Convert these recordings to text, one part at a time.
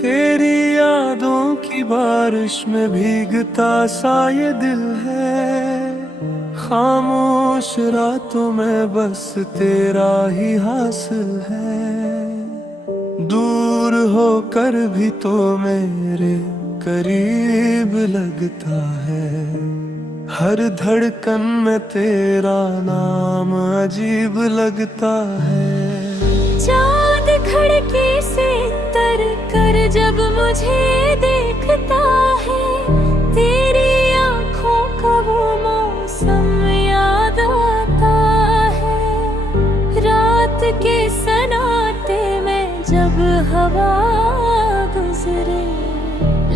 तेरी यादों की बारिश में भीगता सा ये दिल है, खामोश रातों में बस तेरा ही हासिल है। दूर होकर भी तो मेरे करीब लगता है, हर धड़कन में तेरा नाम अजीब लगता है। चाँद खिड़की से तर कर जब मुझे देखता है, तेरी आँखों का वो मौसम याद आता है। रात के सन्नाटे में जब हवा गुजरे,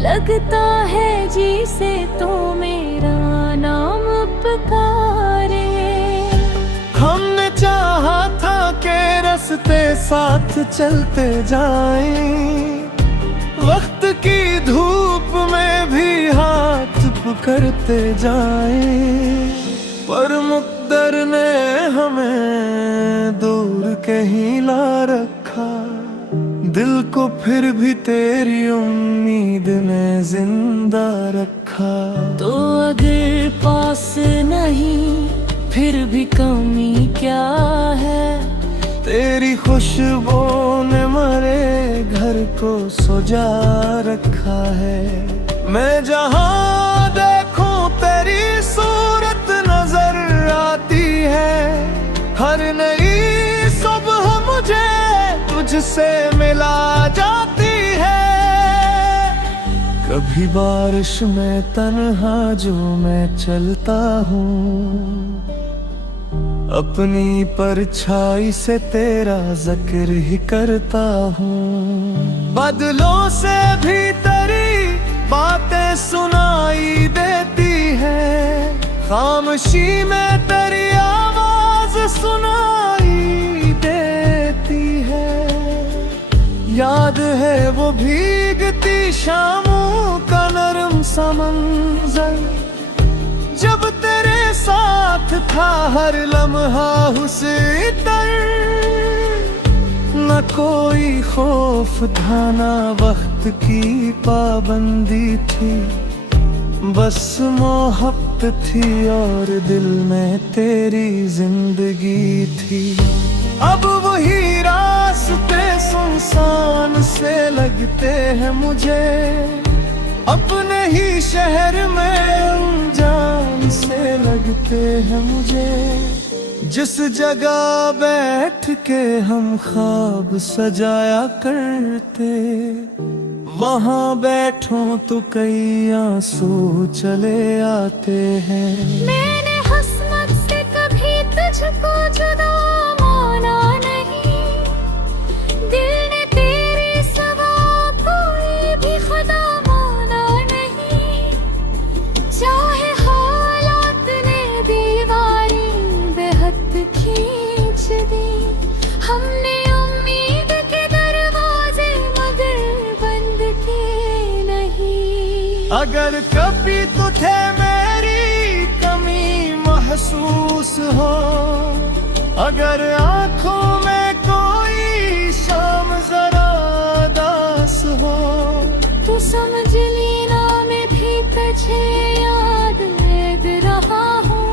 लगता है जी से तो मेरा नाम पुकारे। हमने चाहा था कि रास्ते साथ चलते जाएं, वक्त की धूप में भी हाथ पकड़ते जाएं, पर मुक़द्दर ने हमें दूर कहीं ला रखा। दिल को फिर भी तेरी उम्मीद ने जिंदा रखा। तो अगर पास नहीं फिर भी कमी क्या है, तेरी खुशबू ने मरे घर को सजा रखा है। मैं जहाँ देखूं तेरी सूरत नजर आती है, हर नई सुबह मुझे तुझसे मिला जाती है। कभी बारिश में तन्हा जो मैं चलता हूँ, अपनी परछाई से तेरा जिक्र ही करता हूँ। बादलों से भी तेरी बातें सुनाई देती है, खामोशी में तेरी आवाज सुनाई देती है। याद है वो भीगती शामों का नरम सा मंजर, जब तेरे साथ था हर लम्हा हुस्न तर। न कोई खौफ था ना वक्त की पाबंदी थी, बस मोहब्बत थी और दिल में तेरी जिंदगी थी। अब वही रास्ते सुनसान से लगते हैं मुझे, अपने ही शहर में अनजान से लगते हैं मुझे। जिस जगह बैठ के हम ख्वाब सजाया करते, वहाँ बैठो तो कई आंसू चले आते हैं। मैंने हस्मत से कभी तुझको जुदा माना नहीं, दिल ने तेरे सिवा कोई भी खुदा माना नहीं। चाहे हालात ने दीवारी बेहद खींच दी, हमने उम्मीद के दरवाजे मगर बंद किए नहीं। अगर कभी तुझे मेरी कमी महसूस हो, अगर आंखों में कोई शाम जरा दास हो, तू समझ लेना मैं भी तुझे याद रहा हूँ।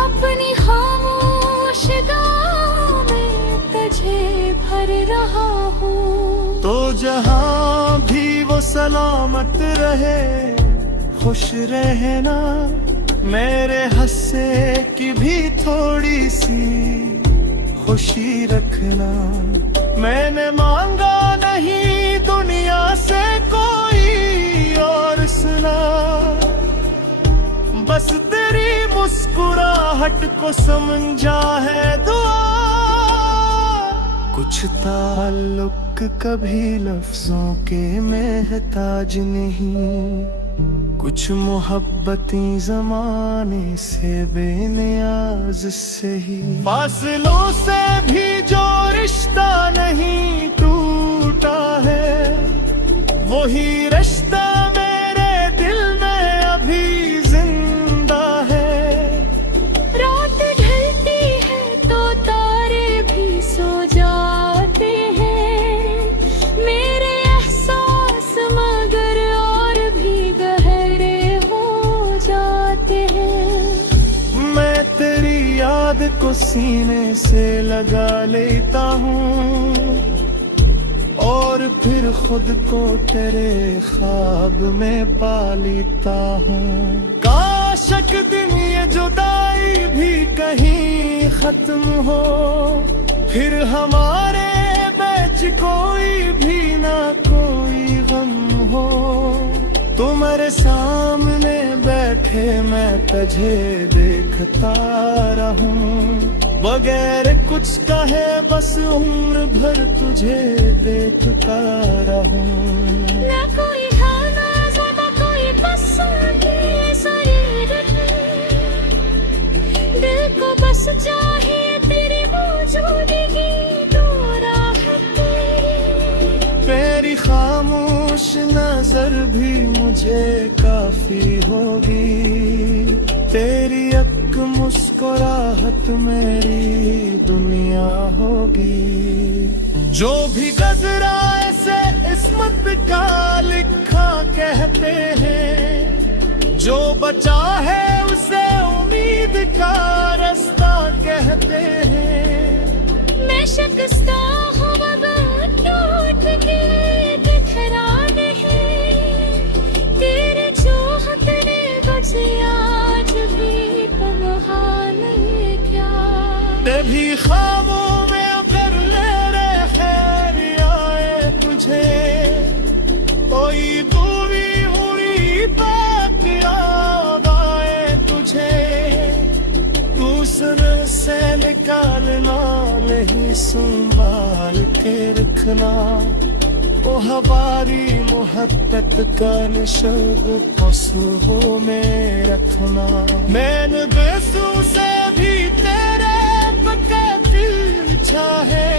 अपनी खामोश गाहों में तुझे भर रहा हूँ। तो जहाँ भी वो सलामत रहे, खुश रहना, मेरे हंसे की भी थोड़ी सी खुशी रखना। मैंने मांगा नहीं दुनिया से कोई और सुना, बस तेरी मुस्कुराहट को समझा है दुआ। कुछ ताल्लुक कभी लफ्जों के महताज नहीं, कुछ मोहब्बतें ज़माने से बेनियाज से ही। फासलों से भी जो रिश्ता नहीं टूटा है, वही रिश्ता मेरे सीने से लगा लेता हूँ और फिर खुद को तेरे ख्वाब में पा लेता हूँ। काश एक दिन ये जुदाई भी कहीं खत्म हो, फिर हमारे बीच कोई भी ना कोई गम हो। तुम्हारे सामने बैठे मैं तुझे देखता रहूं, बगैर कुछ कहे बस उम्र भर तुझे देखता रहूं। ना कोई खाना ज्यादा कोई पसंद के शरीर में, दिल को बस चाहिए तेरी मौजूदगी, दो राहत तेरी खामोश नजर भी मुझे काफी होगी, तेरी एक मुस्कुराहट मेरी दुनिया होगी। जो भी गजराए से किस्मत का लिखा कहते हैं, जो बचा है उसे उम्मीद का रास्ता कहते हैं। मैं शिकस्ता हूँ मगर क्यों उठ के बिखरा नहीं, तेरे चाहत ने बचे आज भी बहाल क्या। तभी ख्वाबों में कर ले रे खैर आए तुझे, कोई दूरी हुई बात याद आए तुझे। तू सुन से निकालना नहीं संभाल के रखना, ओ हमारी मोहब्बत का निशान पशुओं में रखना। मैंने बेसू से भी तेरे पक्का दिल चाहे,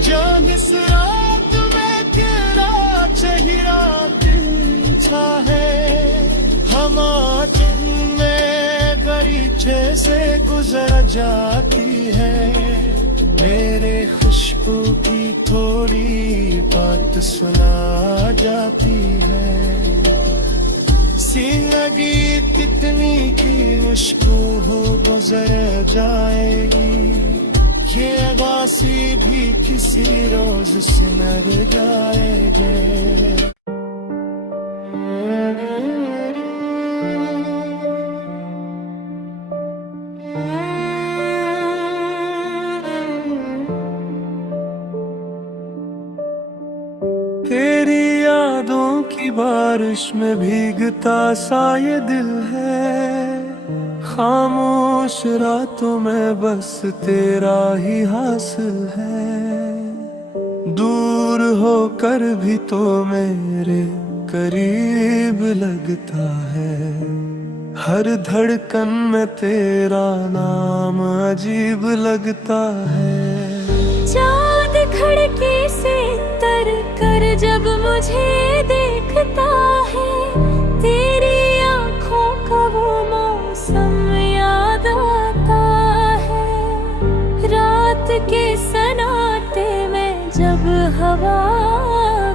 जान इस रात में तेरा चेहरा दिल चाहे। हम आज में गरीचे से गुजर जाती है, मेरे खुशबू की थोड़ी बात सुना जाती है। जिंदगी कितनी की मुश्किल हो गुजर जाएगी, ये आगासी भी किसी रोज सिमर जाएगी। तेरी यादों की बारिश में भीगता सा ये दिल है, खामोश रातों में बस तेरा ही हासिल है। दूर होकर भी तो मेरे करीब लगता है, हर धड़कन में तेरा नाम अजीब लगता है। चाँद खिड़की से तर कर जब मुझे देखता है, तेरी आँखों का वो मौसम याद आता है। रात के सन्नाटे में जब हवा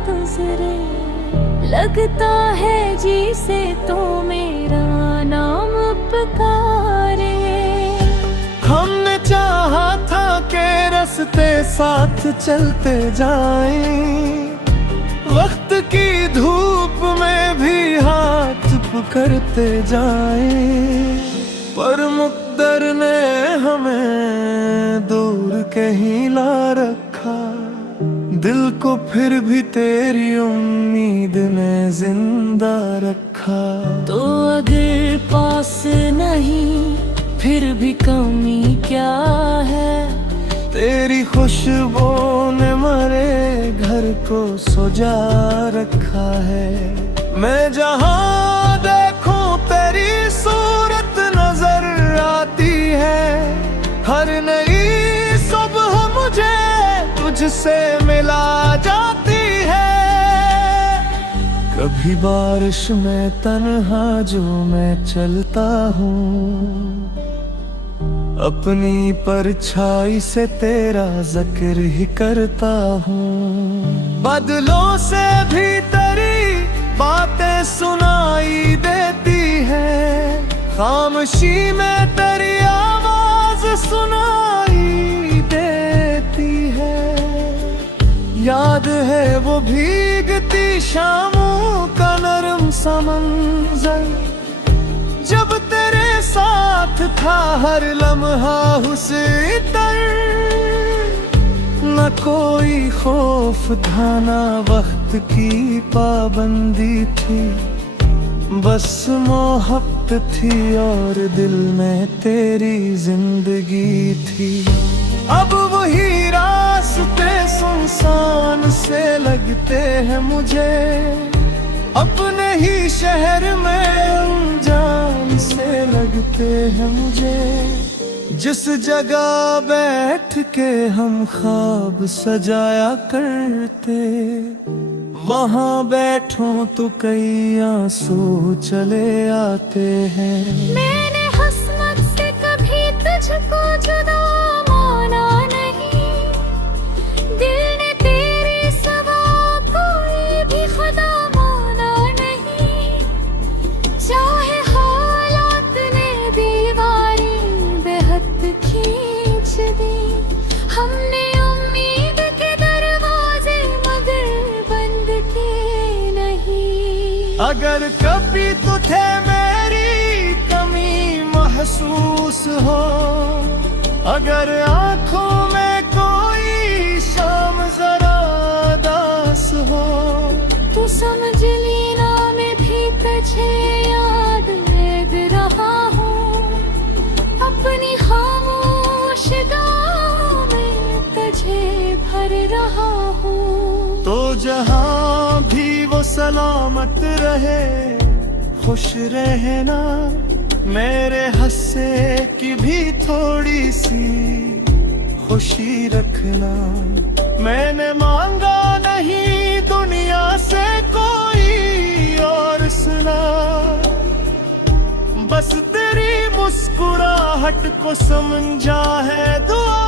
गुजरे, लगता है जी से तो मेरा नाम पुकारे। हमने चाहा था के रास्ते साथ चलते जाएं, वक्त की धूप में भी हाथ पकड़ते जाएं, पर मुक़द्दर ने हमें दूर कहीं ला रखा। दिल को फिर भी तेरी उम्मीद ने जिंदा रखा। तो अगर पास नहीं फिर भी कमी क्या है, तेरी खुशबू ने मरे घर को सजा रखा है। मैं जहाँ देखूं तेरी सूरत नजर आती है, हर नई सुबह मुझे तुझसे मिला जाती है। कभी बारिश में तन्हा जो मैं चलता हूँ, अपनी परछाई से तेरा जिक्र ही करता हूँ। बादलों से भी तेरी बातें सुनाई देती है, खामोशी में तेरी आवाज सुनाई देती है। याद है वो भीगती शामों का नरम सा मंजर, जब तेरे साथ था हर लम्हा हुस्न। न कोई खौफ था न वक्त की पाबंदी थी, बस मोहब्बत थी और दिल में तेरी जिंदगी थी। अब वही रास्ते सुनसान से लगते हैं मुझे, अपने ही शहर में अनजान से लगते हैं मुझे। जिस जगह बैठ के हम ख्वाब सजाया करते, वहाँ बैठो तो कई आंसू चले आते हैं। मैंने हसरत से कभी तुझको जुदा माना नहीं, दिल ने तेरे सिवा कोई भी खुदा माना नहीं। चाहे हालात ने दीवारी बेहद खींच दी, हमने उम्मीद के दरवाजे मगर बंद किए नहीं। अगर कभी तुझे मेरी कमी महसूस हो, अगर आंखों में कोई शाम जरा दास हो, तू समझ लेना मैं भी तुझे याद ले रहा हूँ। अपनी खामोश गाहों में तुझे भर रहा हूँ। तो जहाँ भी वो सलामत रहे, खुश रहना। मेरे हंसे की भी थोड़ी सी खुशी रखना। मैंने मांगा नहीं दुनिया से कोई और सुना, बस तेरी मुस्कुराहट को समझा है दुआ।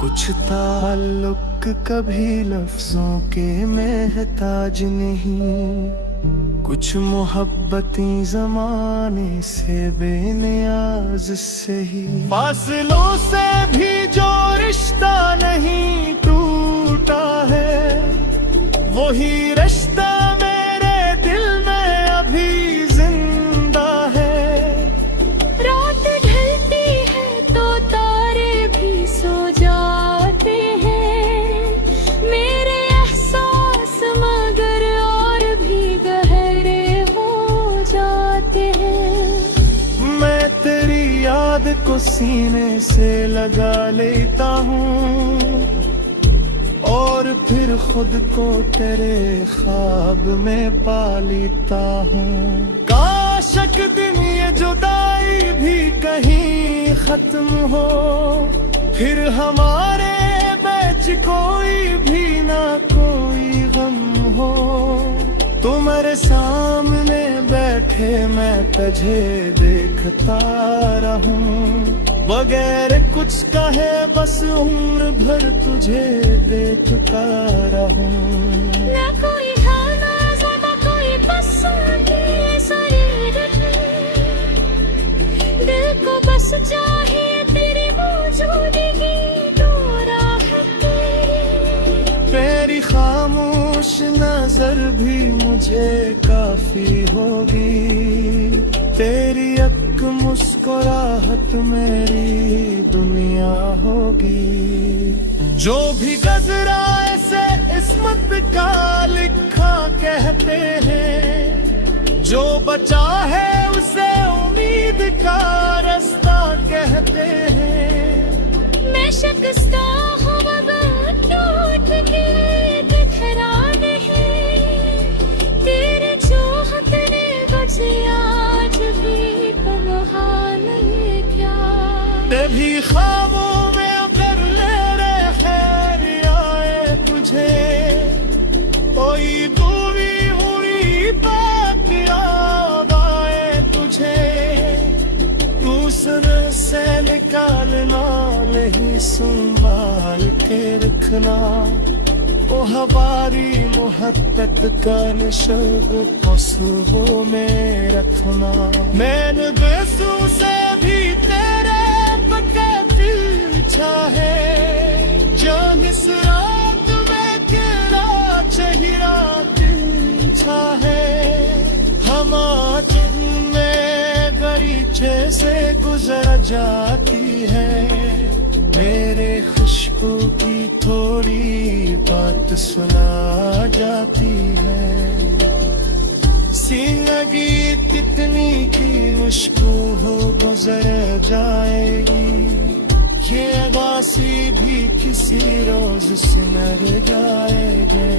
कुछ ताल्लुक कभी लफ्जों के महताज नहीं, कुछ मोहब्बतें ज़माने से बेनियाज से ही। फासलों से भी जो रिश्ता नहीं टूटा है, वही रिश्ता मेरे दिल में अभी जिंदा है। रात ढलती है तो तारे भी सो जाते हैं, मेरे एहसास मगर और भी गहरे हो जाते हैं। मैं तेरी याद को सीने से लगा लेता हूँ और फिर खुद को तेरे ख्वाब में पा लेता हूँ। काश एक दिन ये जुदाई भी कहीं खत्म हो, फिर हमारे बीच कोई भी ना कोई गम हो। तुम्हारे सामने बैठे मैं तुझे देखता रहूं, बगैर कुछ कहे बस उम्र भर तुझे देखता रहूं। ना कोई खाना ज़्यादा कोई पसंद शरीर है, दिल को बस चाहिए तेरी मौजूदगी तो राहत। तेरी खामोश नजर भी मुझे काफी होगी, तेरी एक मुस्कुराहट मेरी दुनिया होगी। जो भी गजरा ऐसे इस्मत का लिखा कहते हैं, जो बचा है उसे उम्मीद का रास्ता कहते हैं। मैं शिकस्ता हूँ मगर क्यों उठ के बिखरा नहीं, तेरे चाहत ने मुझे आज भी तन्हा नहीं क्या। तेरी ख्वाबों में अगर ले रहे खैर आए तुझे, कोई दूरी हुई बात याद आए तुझे। दूसरे से निकालना नहीं संभाल के रखना, वो हमारी मोहब्बत का निशान पशुओं में रखना। मैंने बेसू से भी तेरे चाहे जान इस रात में केरा चहिरा दिल चाहे हम में गरीचे से गुजर जाती है मेरे खुशबू की थोड़ी बात सुना जाती है जिंदगी कितनी की मुश्किल हो गुजर जाएगी ये अगासी भी किसी रोज सिमर जाएंगे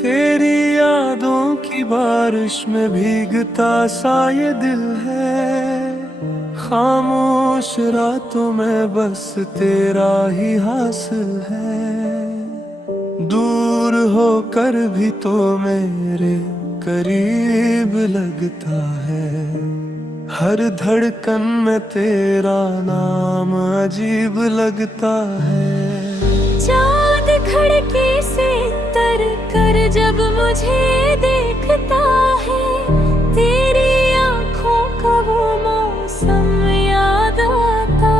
तेरी यादों की बारिश में भीगता सा ये दिल है खामोश रातों में बस तेरा ही हासिल है दूर होकर भी तो मेरे करीब लगता है हर धड़कन में तेरा नाम अजीब लगता है चाँद खिड़की से तर कर जब मुझे देखता है तेरी आँखों का वो मौसम याद आता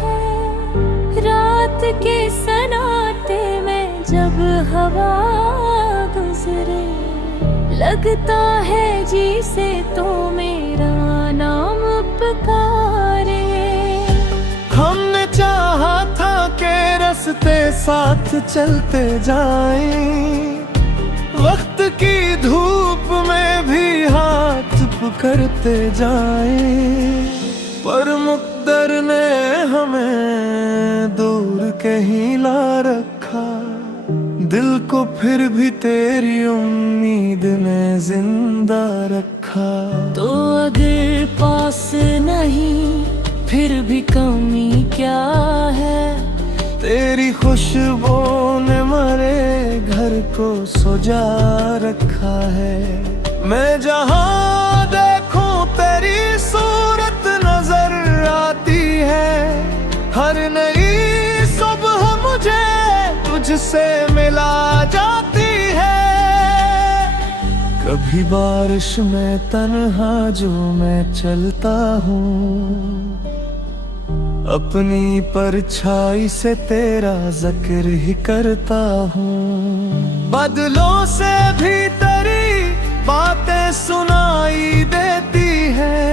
है रात के सन्नाटे में जब हवा गुजरे लगता है जी से तो मेरा नाम पुकारे हमने चाहा था कि रास्ते साथ चलते जाएं वक्त की धूप में भी हाथ पकड़ते जाएं पर मुक़द्दर ने हमें दूर कहीं ला रखा दिल को फिर भी तेरी उम्मीद ने जिंदा रखा तो अगर पास नहीं फिर भी कमी क्या है तेरी खुशबू ने मरे घर को सजा रखा है मैं जहाँ देखूं तेरी सूरत नजर आती है हर नई सुबह मुझे तुझसे मिला जाती है कभी बारिश में तन्हा जो मैं चलता हूँ अपनी परछाई से तेरा जिक्र ही करता हूँ बादलों से भी तेरी बातें सुनाई देती है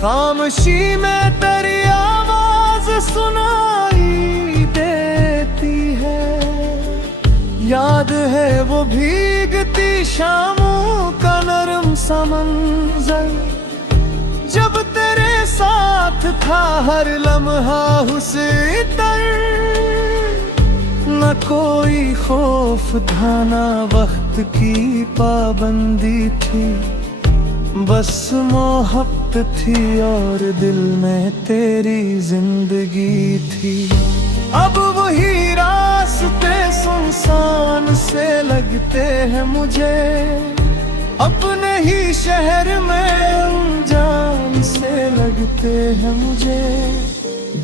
खामोशी में तेरी आवाज सुनाई देती है याद है वो भीगती शामों का नरम सा मंजर जब तेरे साथ था हर लम्हा हुस्न तर न कोई खौफ था ना वक्त की पाबंदी थी बस मोहब्बत थी और दिल में तेरी जिंदगी थी अब वही रास्ते सुनसान से लगते हैं मुझे अपने ही शहर में अनजान से लगते हैं मुझे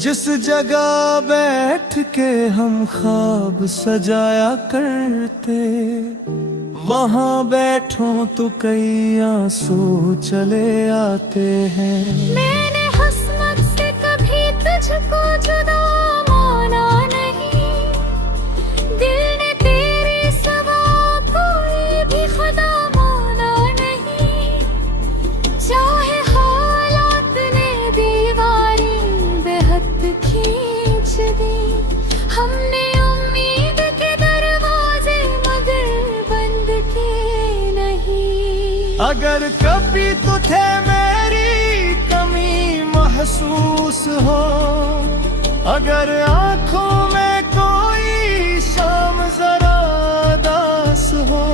जिस जगह बैठ के हम ख्वाब सजाया करते वहाँ बैठो तो कई आंसू चले आते हैं मैंने हसरत से कभी तुझको जुदा माना नहीं दिल ने तेरे सिवा कोई भी खुदा माना नहीं चाहे हालात ने दीवारें बेहद खींच दी हमने उम्मीद के दरवाजे मगर बंद किए नहीं अगर कभी तुझे मेरी कमी महसूस हो अगर आंखों में कोई शाम जरा दास हो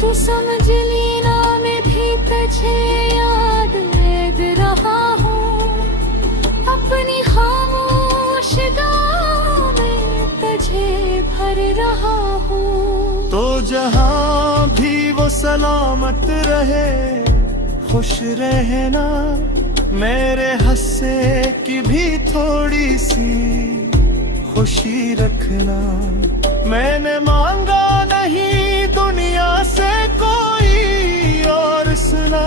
तू समझ लेना मैं भी तुझे याद में रहा हूँ अपनी खामोश गाहों में तुझे भर रहा हूँ तो जहाँ भी वो सलामत रहे खुश रहना मेरे हंसे की भी थोड़ी सी खुशी रखना। मैंने मांगा नहीं दुनिया से कोई और सुना,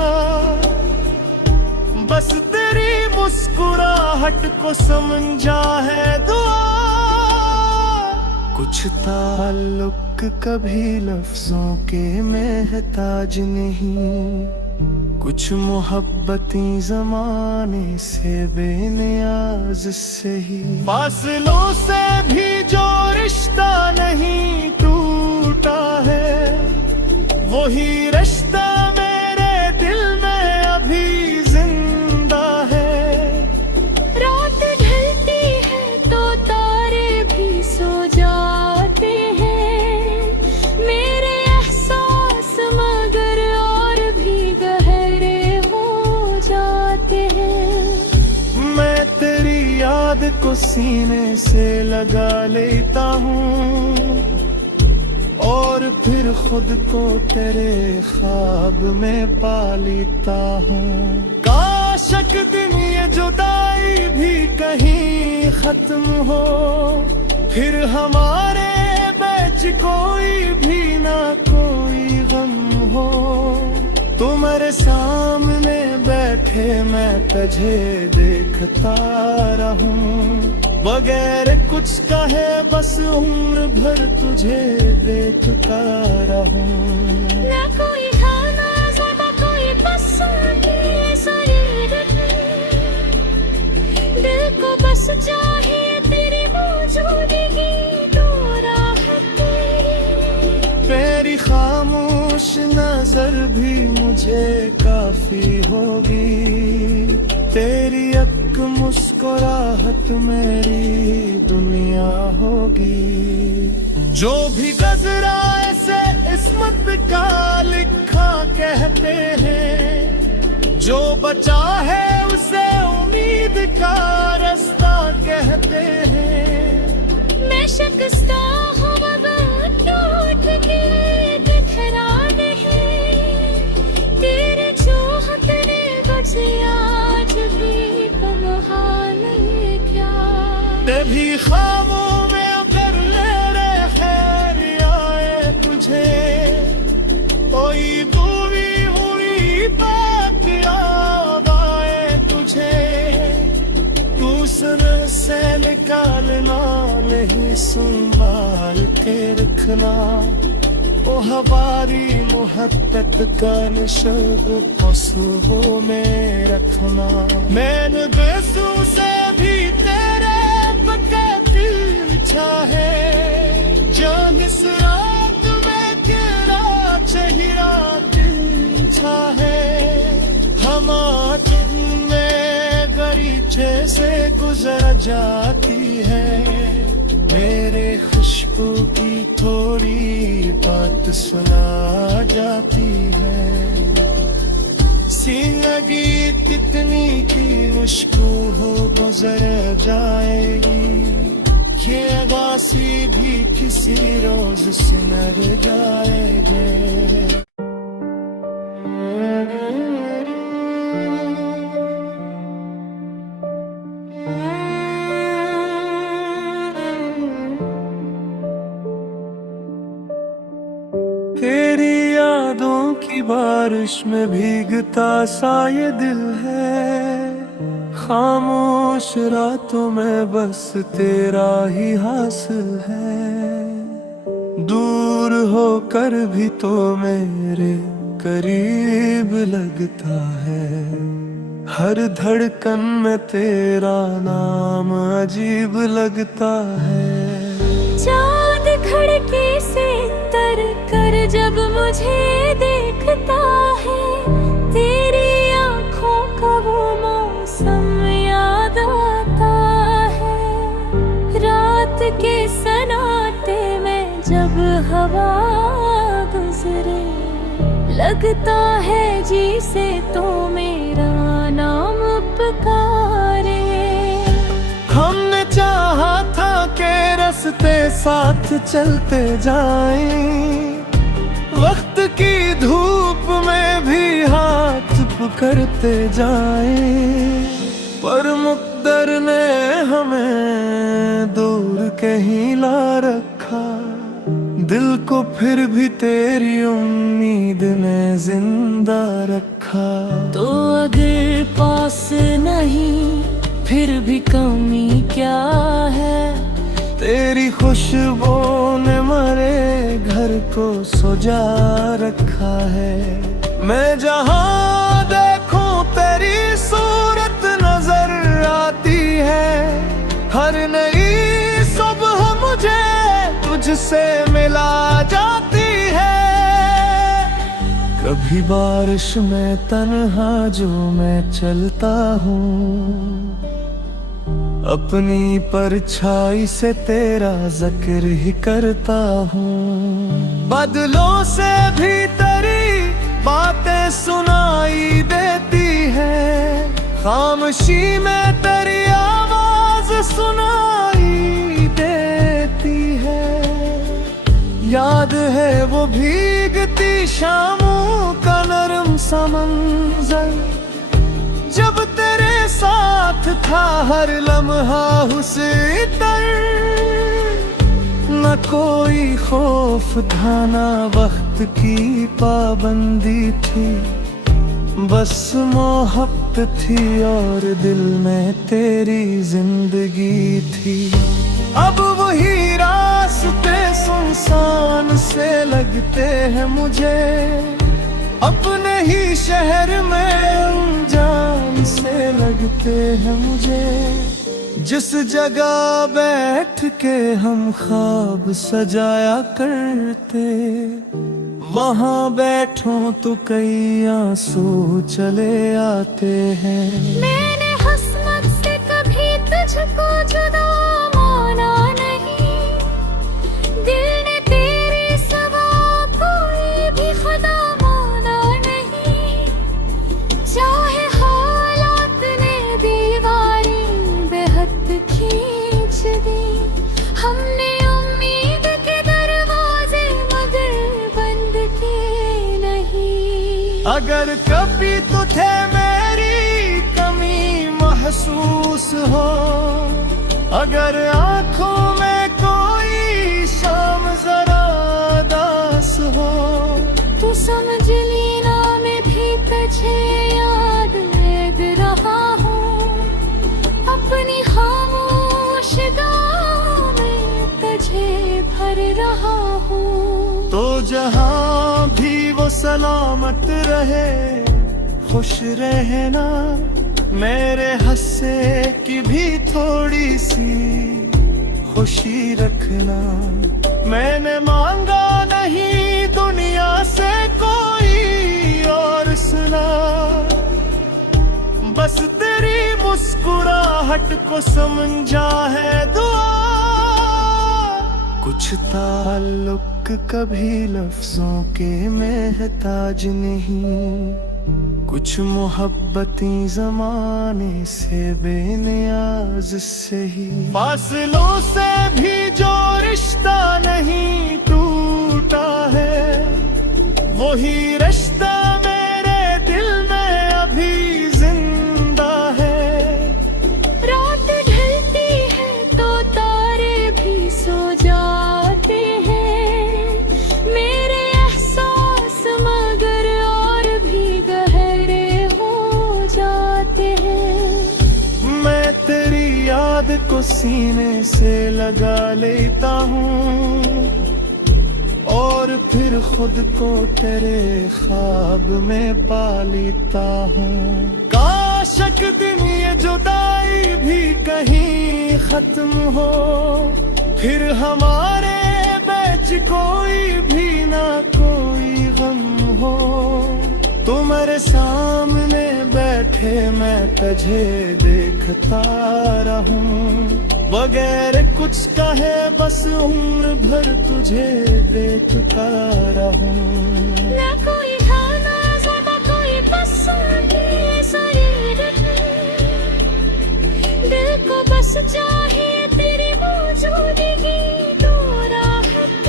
बस तेरी मुस्कुराहट को समझा है दुआ। कुछ ताल्लुक कभी लफ्जों के महताज नहीं, कुछ मोहब्बतें ज़माने से बेनियाज से ही। फासलों से भी जो रिश्ता नहीं टूटा है, वही रिश्ता मेरे दिल में अभी जिंदा है। रात ढलती है तो तारे भी सो जाते हैं, मेरे एहसास मगर और भी गहरे हो जाते हैं। मैं तेरी याद को सीने से लगा लेता हूँ और फिर खुद को तेरे ख्वाब में पा लेता हूँ। काश एक दिन ये जुदाई भी कहीं खत्म हो, फिर हमारे बीच कोई भी ना कोई गम हो। तुम्हारे सामने बैठे मैं तुझे देखता रहूं, बगैर कुछ कहे बस उम्र भर तुझे देखता रहूं। ना कोई खाना ज़्यादा कोई पसंद शरीर में, दिल को बस चाहिए तेरी मौजूदगी तो राहत तेरी। तेरी खामोश नजर भी मुझे काफी होगी, तेरी एक मुस्कुराहट मेरी दुनिया होगी। जो भी गजरा ऐसे किस्मत का लिखा कहते हैं, जो बचा है उसे उम्मीद का रास्ता कहते हैं। मैं शिकस्ता हूँ मगर क्यों उठ के बिखरा नहीं, तेरे चाहत ने मुझे आज भी तन्हा नहीं क्या। तभी ख्वाबों में अगर ले रहे खैर आए तुझे, कोई दूरी हुई बात याद आए तुझे। दूसरे से निकालना नहीं संभाल के रखना, ओ हमारी मोहब्बत का निशान पशुओं में रखना। मैंने बेसू से भी तेरे पक्का दिल चाहे, जान इस रात में तेरा चेहरा दिल चाहे। हम में गरीचे से गुजर जाती है, मेरे खुशबू की थोड़ी बात सुना जाती है। जिंदगी कितनी की मुश्किल हो गुजर जाएगी, ये वासी भी किसी रोज सिमर जाएगी। तेरी यादों की बारिश में भीगता सा ये दिल है, खामोश रातों में बस तेरा ही हासिल है। दूर होकर भी तो मेरे करीब लगता है, हर धड़कन में तेरा नाम अजीब लगता है। चाँद खिड़की से तर कर जब मुझे देखता है, तेरी आँखों का वो मौसम याद आता है। रात के सन्नाटे में जब हवा गुजरे, लगता है जी से तो मेरा नाम पुकारे। हमने चाहा था कि रास्ते साथ चलते जाएं, वक्त की धूप में भी हाथ पकड़ते जाएं, पर मुक़द्दर ने हमें दूर कहीं ला रखा, दिल को फिर भी तेरी उम्मीद ने जिंदा रखा। तो अगर पास नहीं फिर भी कमी क्या है, तेरी खुशबू ने मरे घर को सजा रखा है। मैं जहाँ देखूं तेरी सूरत नजर आती है, हर नई सुबह मुझे तुझसे मिला जाती है। कभी बारिश में तन्हा जो मैं चलता हूँ, अपनी परछाई से तेरा जिक्र ही करता हूँ। बादलों से भी तेरी बातें सुनाई देती है, खामोशी में तेरी आवाज सुनाई देती है। याद है वो भीगती शामों का नरम सा मंजर, जब तेरे साथ था हर लम्हा हुस्न तर। न कोई खौफ था ना वक्त की पाबंदी थी, बस मोहब्बत थी और दिल में तेरी जिंदगी थी। अब वही रास्ते सुनसान से लगते हैं मुझे, अपने ही शहर में अनजान से लगते हैं मुझे। जिस जगह बैठ के हम ख्वाब सजाया करते, वहाँ बैठो तो कई आंसू चले आते हैं। मैंने हसमत से कभी तुझको जुदा माना नहीं, दिल ने तेरे सिवा कोई भी खुदा माना नहीं। चाहे हालात ने दीवारें बेहद खींच दी, हमने उम्मीद के दरवाजे मगर बंद किए नहीं। अगर कभी तुझे मेरी कमी महसूस हो, अगर आंखों में कोई शाम जरा दास हो, तू समझ लेना मैं भी तुझे याद रहा हूँ। अपनी खामोश गाहों में तुझे भर रहा हूँ। तो जहाँ भी वो सलामत रहे, खुश रहना। मेरे हंसे की भी थोड़ी सी खुशी रखना। मैंने मांगा नहीं दुनिया से कोई और सिला, बस तेरी मुस्कुराहट को समझा है दुआ। कुछ ताल्लुक कभी लफ्जों के महताज नहीं, कुछ मोहब्बतें ज़माने से बेनियाज से ही। फासलों से भी जो रिश्ता नहीं टूटा है, वही रिश्ता मेरे दिल में अभी जिंदा है। रात ढलती है तो तारे भी सो जाते हैं, मेरे एहसास मगर और भी गहरे हो जाते हैं। मैं तेरी याद को सीने से लगा लेता हूँ और फिर खुद को तेरे ख्वाब में पा लेता हूँ। काश एक दिन ये जुदाई भी कहीं खत्म हो, फिर हमारे बीच कोई भी ना कोई गम हो। तुम्हारे सामने बैठे मैं तुझे देखता रहूं, बगैर कुछ कहे बस उम्र भर तुझे देखता रहूं। ना कोई खाना ज़्यादा कोई पसंद शरीर में, दिल को बस चाहिए तेरी मौजूदगी तो राहत।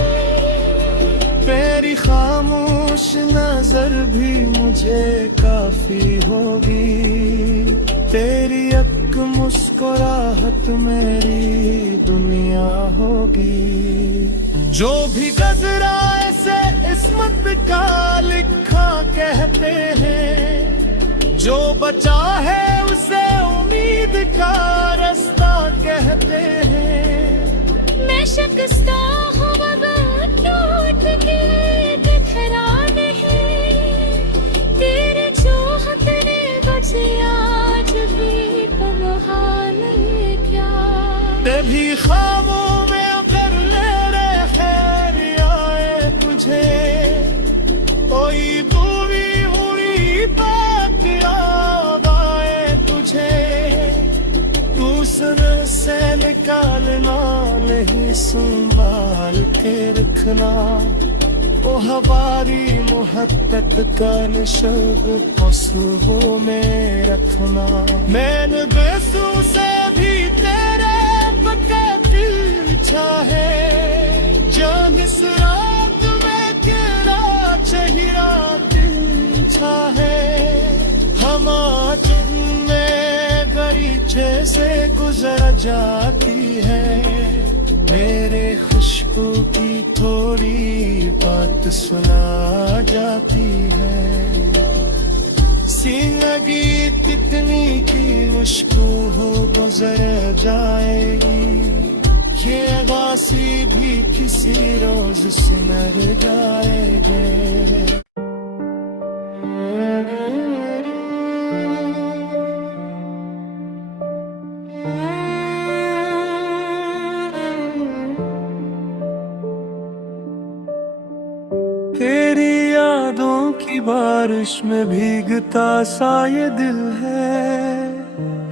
तेरी खामोश नजर भी मुझे काफी होगी, तेरी एक मुस्कुराहट मेरी दुनिया हो जाएगी। जो भी गजरा ऐसे इस्मत का लिखा कहते हैं, जो बचा है उसे उम्मीद का रास्ता कहते हैं। मैं शिकस्ता हूँ मगर क्यों टिके बिखरा नहीं, तेरे चाहत ने बचे आज भी बहाल क्या। तभी ख्वाबों में अगर मेरे खैर आए तुझे, कोई दूरी हुई बात याद आए तुझे, तू सुन से निकालना नहीं संभाल के रखना। ओ हमारी मोहब्बत का निशान पसुबों में रखना। मैंने बेसू से भी तेरे पक्का दिल चाहे, जान इस रात में तेरा चेहरा दिल चाहे। हम में गरीचे से गुजर जाती है, मेरे खुशबू की थोड़ी बात सुना जाती है। जिंदगी कितनी की मुश्किल हो गुजर जाएगी, ये वासी भी किसी रोज सिमर जाएगी। तेरी यादों की बारिश में भीगता सा ये दिल है,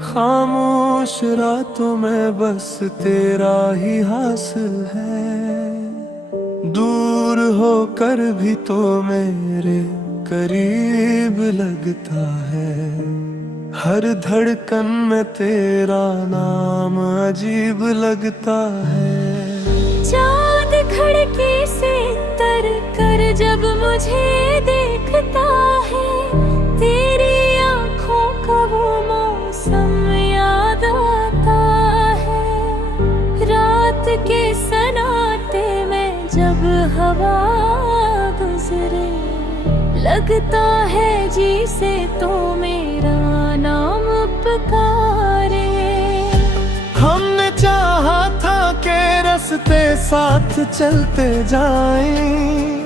खामोश रातों में बस तेरा ही हासिल है। दूर होकर भी तो मेरे करीब लगता है, हर धड़कन में तेरा नाम अजीब लगता है। चाँद खिड़की से तर कर जब मुझे देखता है, तेरी आँखों का वो मौसम याद आता है। रात के सन्नाटे में जब हवा गुजरे, लगता है जी से तो मेरा नाम पुकारे। हमने चाहा था के रास्ते साथ चलते जाएं,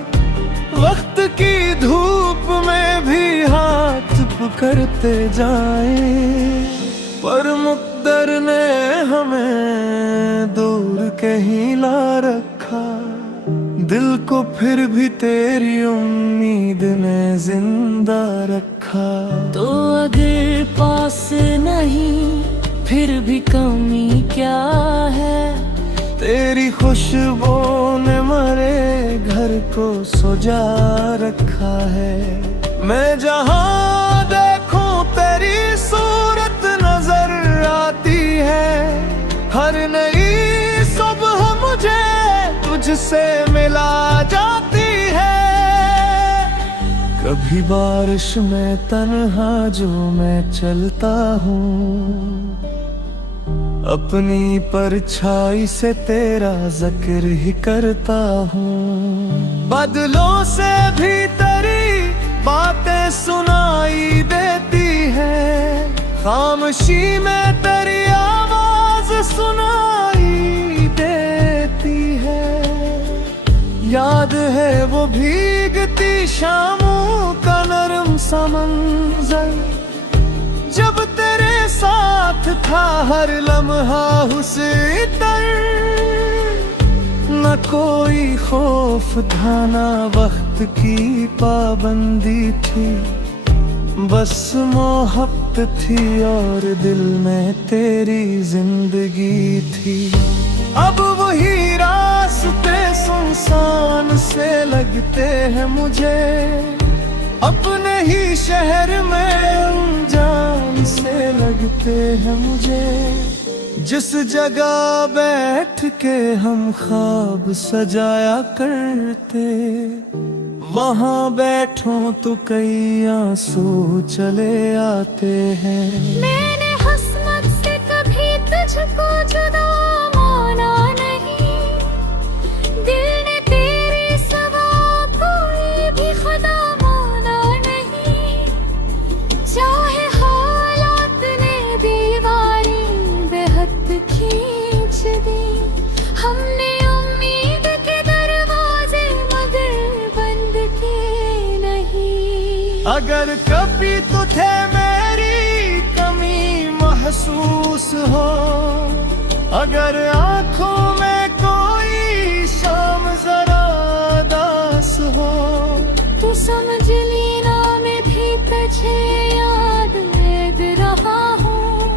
वक्त की धूप में भी हाथ पकड़ते जाएं, पर मुक़द्दर ने हमें दूर कहीं ला रखा। दिल को फिर भी तेरी उम्मीद ने जिंदा रखा। तो अगर पास नहीं फिर भी कमी क्या है, तेरी खुशबू ने मरे घर को सजा रखा है। मैं जहाँ देखूं तेरी सूरत नजर आती है, हर नई सुबह मुझे तुझसे मिला जाती है। कभी बारिश में तन्हा जो मैं चलता हूँ, अपनी परछाई से तेरा जिक्र ही करता हूँ। बादलों से भी तेरी बातें सुनाई देती है, खामोशी में तेरी आवाज सुनाई देती है। याद है वो भीगती शामों का नरम सा मंजर, जब तेरे साथ था हर लम्हा हुस्न तर। न कोई खौफ था ना वक्त की पाबंदी थी, बस मोहब्बत थी और दिल में तेरी जिंदगी थी। अब वही रास्ते सुनसान से लगते हैं मुझे, अपने ही शहर में अनजान से लगते हैं मुझे। जिस जगह बैठ के हम ख्वाब सजाया करते, वहाँ बैठो तो कई आंसू चले आते हैं। मैंने हस्मत से कभी तुझको जुदा माना नहीं, अगर कभी तुझे मेरी कमी महसूस हो, अगर आंखों में कोई शाम जरा दास हो, तू समझ लेना मैं भी तुझे याद रहा हूँ।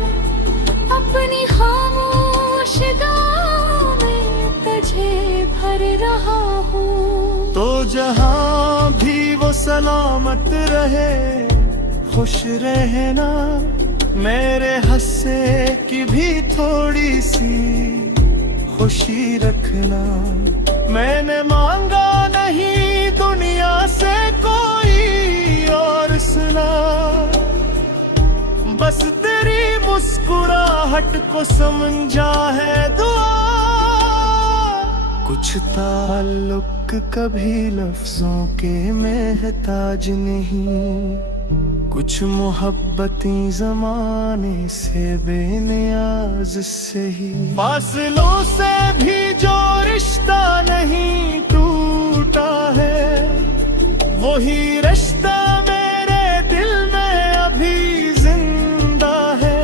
अपनी खामोश गाहों में तुझे भर रहा हूँ। तो जहाँ भी वो सलामत रहे, खुश रहना, मेरे हंसे की भी थोड़ी सी खुशी रखना। मैंने मांगा नहीं दुनिया से कोई और सुना, बस तेरी मुस्कुराहट को समझा है दुआ। कुछ ताल्लुक कभी लफ्जों के महताज नहीं, कुछ मोहब्बतें ज़माने से बेनियाज से ही। फासलों से भी जो रिश्ता नहीं टूटा है, वही रिश्ता मेरे दिल में अभी जिंदा है।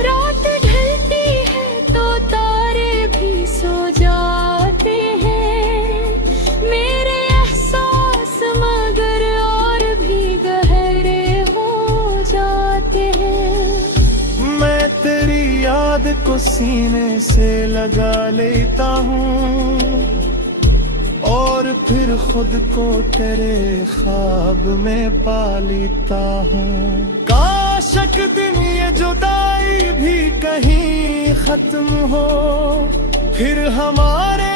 रात ढलती है तो तारे भी सो जाते हैं, मेरे एहसास मगर और भी गहरे हो जाते हैं। मैं तेरी याद को सीने से लगा लेता हूँ और फिर खुद को तेरे ख्वाब में पा लेता हूँ। काश एक दिन ये जुदाई भी कहीं खत्म हो, फिर हमारे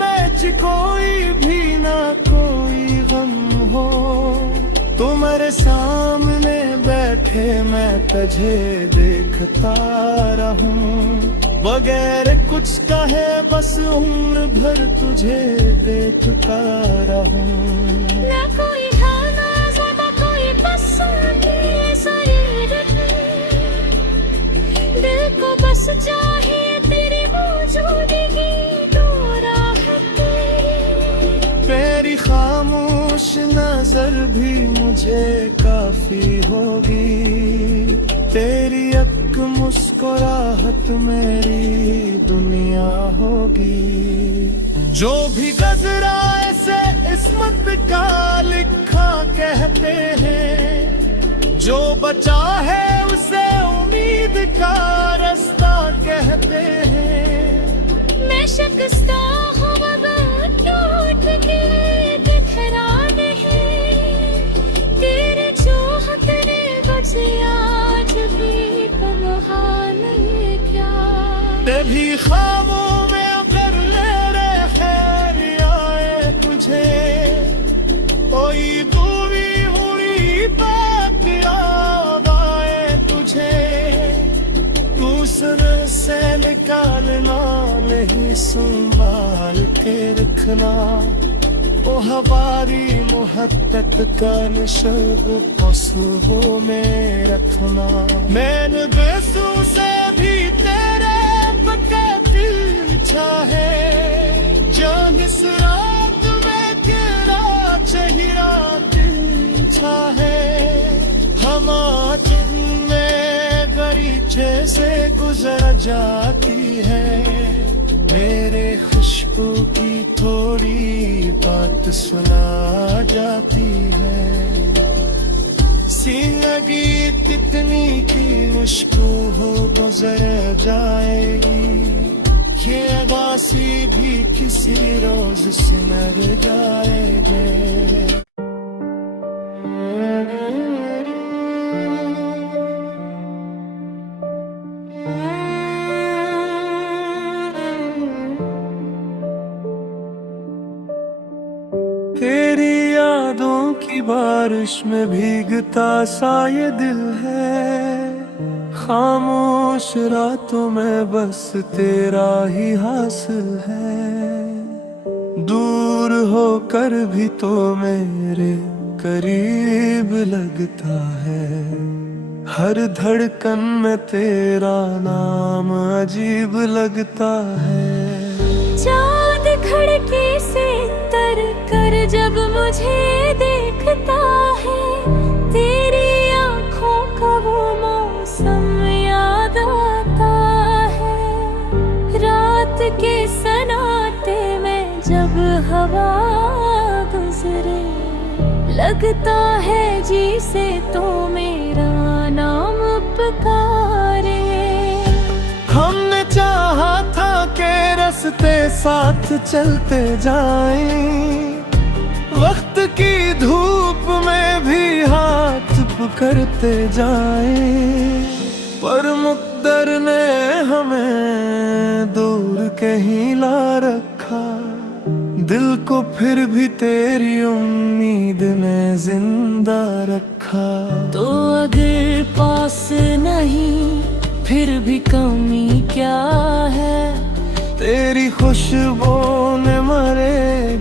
बीच कोई भी ना कोई गम हो। तुम्हारे सामने बैठे मैं तुझे देखता रहूं, बगैर कुछ कहे बस उम्र भर तुझे देखता रहूं। ना कोई खाना ज़्यादा कोई पसंद दिल को बस चाहिए तेरी मौजूदगी, तो राहत तेरी खामोश नजर भी मुझे काफी होगी, तेरी एक मुस्कुराहट मेरी दुनिया होगी। जो भी गजरा ऐसे किस्मत का लिखा कहते हैं, जो बचा है उसे उम्मीद का रास्ता कहते हैं। मैं शिकस्ता हूँ मगर टूट के बिखरा नहीं, तेरे चाहत ने बचे आज भी तन्हाई नहीं क्या। तेरी ख्वाबों में अगर ले रहे खैर आए तुझे, कोई दूरी हुई बात याद आए तुझे, तू सुन से निकालना नहीं संभाल के रखना। ओ हमारी मोहब्बत का नशब पसुबों में रखना। मैंने बेसू से भी तेरे पक्का दिल चाहे, जान इस रात में तेरा चेहरा दिल चाहे। हम आज में गरीचे से गुजर जाती है, मेरे खुशबू की थोड़ी बात सुना जाती है। जिंदगी तितनी की मुश्किल हो गुजर जाएगी, ये अगासी भी किसी रोज सिमर जाएंगे। तेरी यादों की बारिश में भीगता सा ये दिल है, खामोश रातों में बस तेरा ही हासिल है। दूर होकर भी तो मेरे करीब लगता है, हर धड़कन में तेरा नाम अजीब लगता है। चाँद खिड़की से तर कर पर जब मुझे देखता है तेरी आंखों का वो मौसम याद आता है। रात के सन्नाटे में जब हवा गुजरे लगता है जी से तो मेरा नाम पुकारे। हमने चाहा था कि रास्ते साथ चलते जाएं, वक्त की धूप में भी हाथ पकड़ते जाएं, पर मुक़द्दर ने हमें दूर कहीं ला रखा। दिल को फिर भी तेरी उम्मीद ने जिंदा रखा। तो अगर पास नहीं फिर भी कमी क्या है, तेरी खुशबू ने मरे